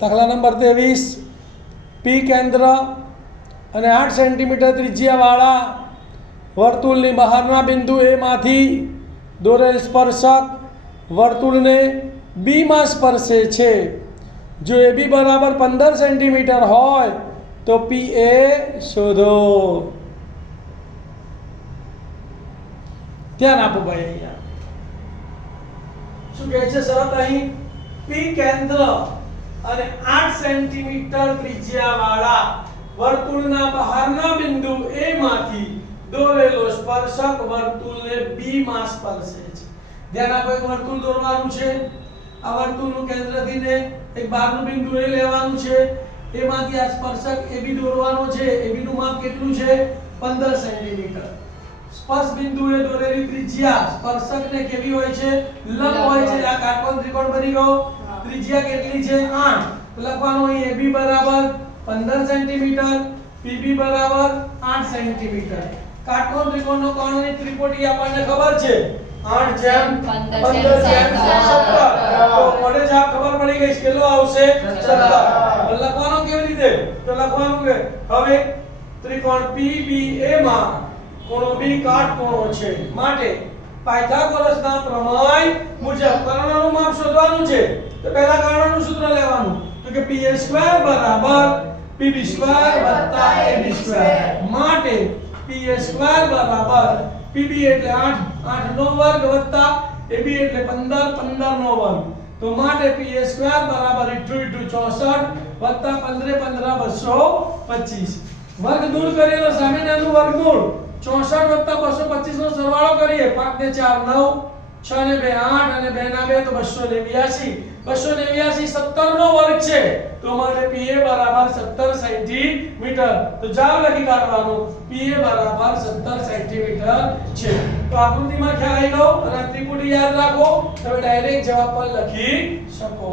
દાખલા નંબર 23 પી કેન્દ્ર અને 8 સેન્ટીમીટર ત્રિજ્યાવાળા વર્તુળની બહારના બિંદુ એ માંથી દોરેલ સ્પર્શક વર્તુળને બી માં સ્પર્શે છે. જો એ બી બરાબર 15 સેન્ટીમીટર હોય તો પી એ શોધો. ધ્યાન આપો ભાઈ. અહીંયા શું કહે છે શરત? અહીં પી કેન્દ્ર અને 8 સેન્ટીમીટર ત્રિજ્યાવાળા વર્તુળના બહારના બિંદુ એ માંથી દોરેલો સ્પર્શક વર્તુળને બી માં સ્પર્શે છે. ધ્યાન આપો, એક વર્તુળ દોરવાનું છે. આ વર્તુળનું કેન્દ્રથી ને એક બહારનું બિંદુ એ લેવાનું છે. એમાંથી આ સ્પર્શક AB દોરવાનો છે. AB નું માપ કેટલું છે? 15 સેન્ટીમીટર. સ્પર્શ બિંદુએ દોરેલી ત્રિજ્યા સ્પર્શકને કેવી હોય છે? લંબ હોય છે. આ કાટકોણ ત્રિકોણ બની ગયો. ત્રિજ્યા કેટલી છે? 8. તો લખવાનું અહીં AB બરાબર 15 સેન્ટીમીટર, PB બરાબર 8 સેન્ટીમીટર. કાટકોણ ત્રિકોણનો કોણની ત્રિપુટી આપણને ખબર છે 8:15:17. તો મોડે જવાબ ખબર પડી ગઈ. કેટલો આવશે? 17. લખવાનું કેવી રીતે? તો લખવાનું કે હવે ત્રિકોણ PBA માં કોણો B કાટકોણો છે. માટે પાયથાગોરસના પ્રમેય મુજબ કર્ણનું માપ શોધવાનું છે. તો પહેલા કર્ણનું સૂત્ર લેવાનું. તો કે PA² બરાબર PB² વત્તા AB². માટે PA² બરાબર PB એટલે 8 નો વર્ગ વત્તા AB એટલે 15 નો વર્ગ. તો માટે PA² બરાબર 8×8 64 વત્તા 15 225. વર્ગ દૂર કરીએ તો સામેનાનું વર્ગમૂળ 64 વત્તા 225 નો સરવાળો કરીએ. 5 ને 4 9, 6 ને 2 8 અને 2 ના 2 તો 289. 289 17 નો વર્ગ છે. તો માટે PA બરાબર 17 સેન્ટીમીટર. તો જવાબ લખી કાઢવાનો. PA બરાબર 17 સેન્ટીમીટર છે. તો આકૃતિમાં ખ્યાલ આવી ગયો અને ત્રિપુટી યાદ રાખો. તમે ડાયરેક્ટ જવાબ પણ લખી શકો.